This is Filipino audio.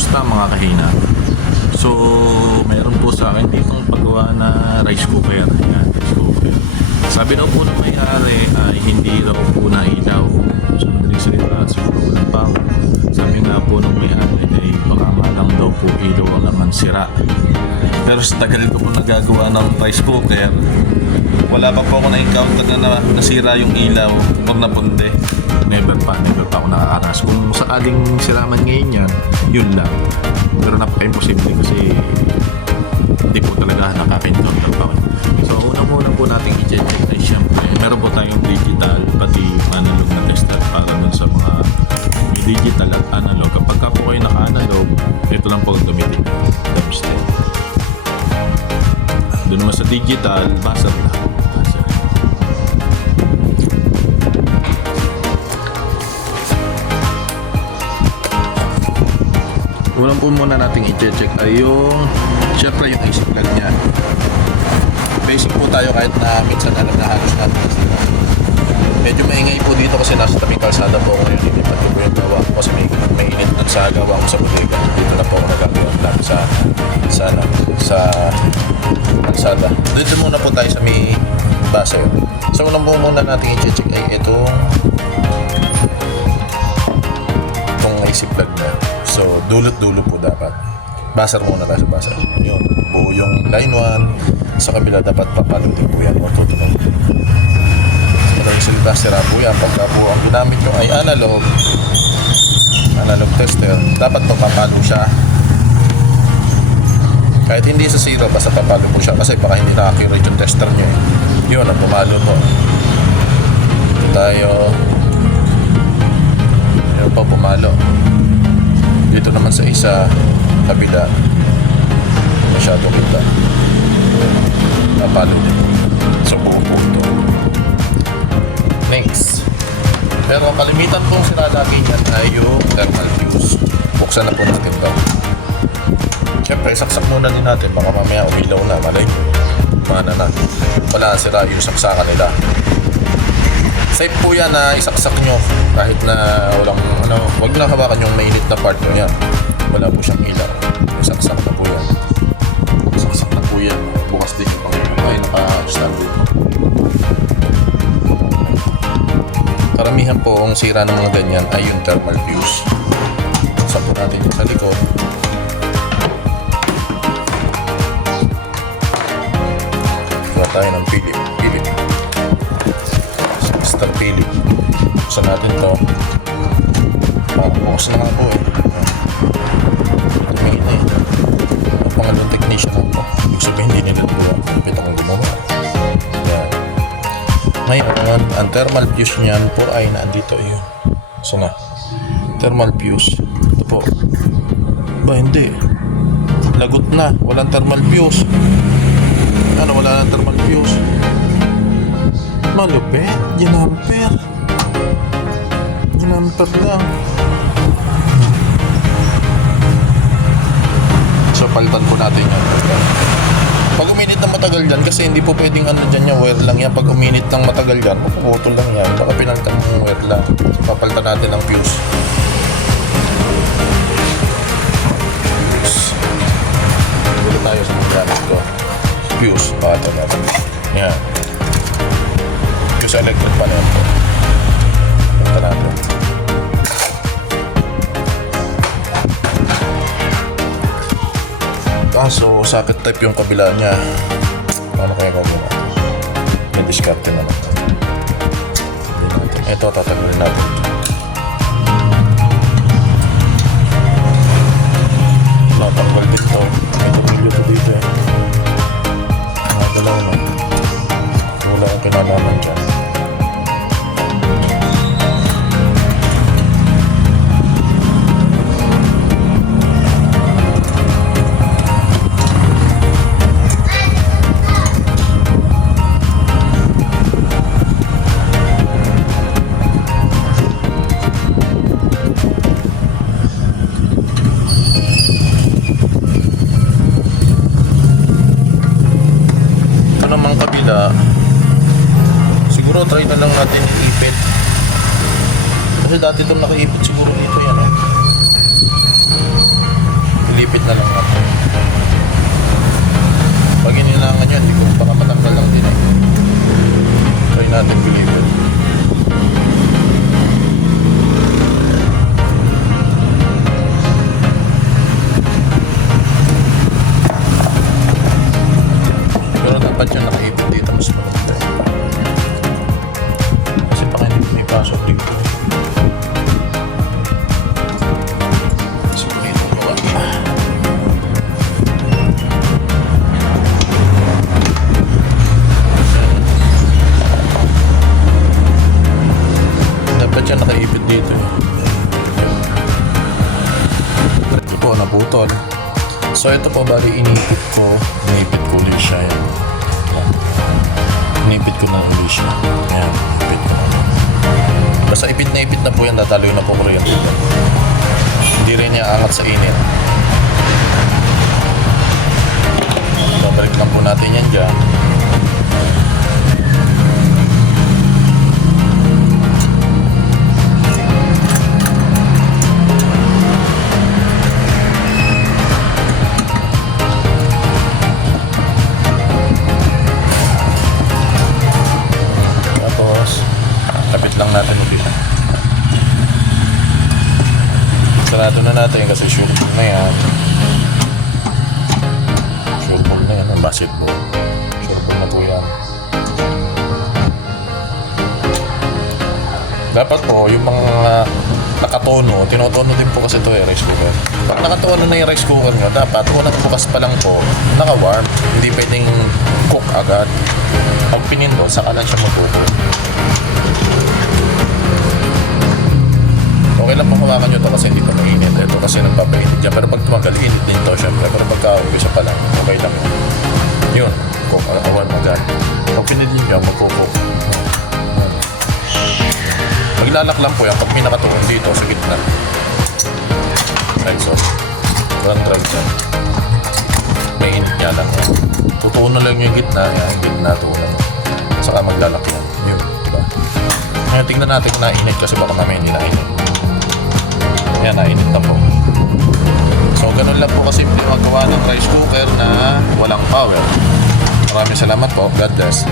Kumusta mga kahina? So, mayroon po sa akin ditong paggawa na rice cooker. Ayan, rice cooker. Sabi daw po ng may-ari ay hindi daw po na ilaw. So, madaling salita, siguro walang pa. Sabi nga po ng may-ari ay baka malang daw po ilaw ang naman sira. Pero sa tagal ko po nagagawa ng rice cooker, wala pa po ako na-encounter na nasira yung ilaw o napunde. Never pa ako nakakaras. Kung sakaling sira man ngayon yan, yun lang. Pero napaka-imposible kasi hindi po talaga nakaka-encounter pa. So unang-una po natin i-check ay syempre meron po tayong digital pati analog na tester para dun sa mga may digital at analog. Kapag ka po kayo naka-analog, ito lang po ang gamitin. Dubstep. Doon naman sa digital, buzzer lang. Unang po muna natin i-check ay yung syempre yung AC plug nya. Basic po tayo kahit na minsan alam na halos natin. Medyo maingay po dito kasi nasa tabing kalsada po ako ngayon. Hindi pa po yung gawa ko kasi may init nun sa gawa ko sa bodega. Dito na po ako nagagawa lang sa kalsada. Dito muna po tayo sa may base. So unang po muna natin i-check ay itong AC plug na. So, dulot-dulo po dapat. Buzzer muna tayo sa buzzer. Yung buo yung line 1. Sa kabila dapat papalong din po yan o tutunog. Maraming salita, sira po yan. Pagka po ang ginamit nyo ay analog tester, dapat papalo siya. Kahit hindi sa zero, basta papalo po siya. Kasi baka hindi na-accurate yung tester nyo. Yun, ang pumalo po. Tayo. Yun pa pumalo. Dito naman sa isa kabila masyado kita napalo din so buo po ito. Next, pero kalimitan pong sinalagay yan ay yung thermal fuse. Buksan na po natin ito. Siyempre saksak muna din natin, baka mamaya umilaw na, malay mana na wala sira yung saksakan nila. Safe po yan na isaksak nyo kahit na walang huwag nyo lang hawakan yung mainit na part nyo yan. Wala po siyang ilaw. Isaksak na po yan. Isaksak na po yan. Bukas din yung pangyayon. Ay naka-stand din. Karamihan po ang sira ng mga ganyan ay yung thermal fuse. Isaksak po natin yung sa likod. Gawa tayo ng Philip. Mr. Philip. Buksan natin to. Parang bukas na nga po eh. Tumingin na eh. Ang pangalawang technician ako. Ibig sabihin hindi nila nagawa. Kapit akong gumawa. Yan. Ngayon, ang thermal fuse niyan po ay naandito yun. So na. Thermal fuse. Ito po. Ba hindi. Lagot na. Walang thermal fuse. Ano wala ng thermal fuse? Malupit, ginamper lang. So palitan po natin yan. Pag uminit ng matagal dyan, kasi hindi po pwedeng dyan yung wire lang yan. Pag uminit ng matagal dyan, puputol lang yan. Baka pinalitan mo yung wire lang. So papalitan natin ng fuse. Gulo tayo sa mga gamit ko. Fuse, pakatan natin. Yan. Fuse electric pa na yan po. Pakatan natin. So socket type yung kabila niya. Ano kaya gagawin natin? May discarte naman. Ito tatanggalin natin. Natanggal dito. May tumilyo to dito eh. Nakadalaw na. Wala akong kinalaman dyan. Siguro try na lang natin iipit. Kasi dati itong nakaipit siguro dito yan. ipit na lang natin. Pag ininangan yan, hindi ko baka matanggal lang din eh. Try natin pilipin. Pero dapat yun nakaipit dito mas maganda eh. Kasi baka hindi may pasok dito. So dito gawa. Dapat yan nakaipit dito eh. Ito po naputol. So ito po bali inipit ko ulit siya yan. Inipit ko na ulit siya. Ayan, inipit ko na. Basta ipit na po yan, tatalo na po kuryente. Hindi rin niya angat sa init. Babalik lang po natin yan dyan. Kapit lang natin ulit. Sarado na natin kasi sure ball na yan. Sure ball na yan. Ang basketball. Sure ball na po yan. Dapat po yung mga nakatono, tinotono din po kasi ito eh, rice cooker. Pag nakatono na yung rice cooker nyo, dapat unang bukas pa lang po, naka-warm. Hindi pwedeng cook agad. Pag pinindot, saka lang siya mag-cook. Okay lang pong hawakan nyo ito kasi hindi ito mainit. Ito kasi nagpapainit dyan. Pero pag tumagal, init din ito syempre. Pero pagka-umpisa pa lang, okay lang yun. Yun, cook, awan agad. Pag pinindot nyo, magkukuk. Maglalak lang po yan pag may nakatuon dito sa gitna. Right, so. Walang drag dyan. May init niya lang yan. Tutuon na lang yung gitna. Yan, gitna, tuunan. Saka maglalak yan. Yun, diba? Ngayon, tingnan natin kung nainit kasi baka mamaya hindi nainit. Yan, nainit na po. So, ganun lang po kasi magawa ng rice cooker na walang power. Maraming salamat po. God bless.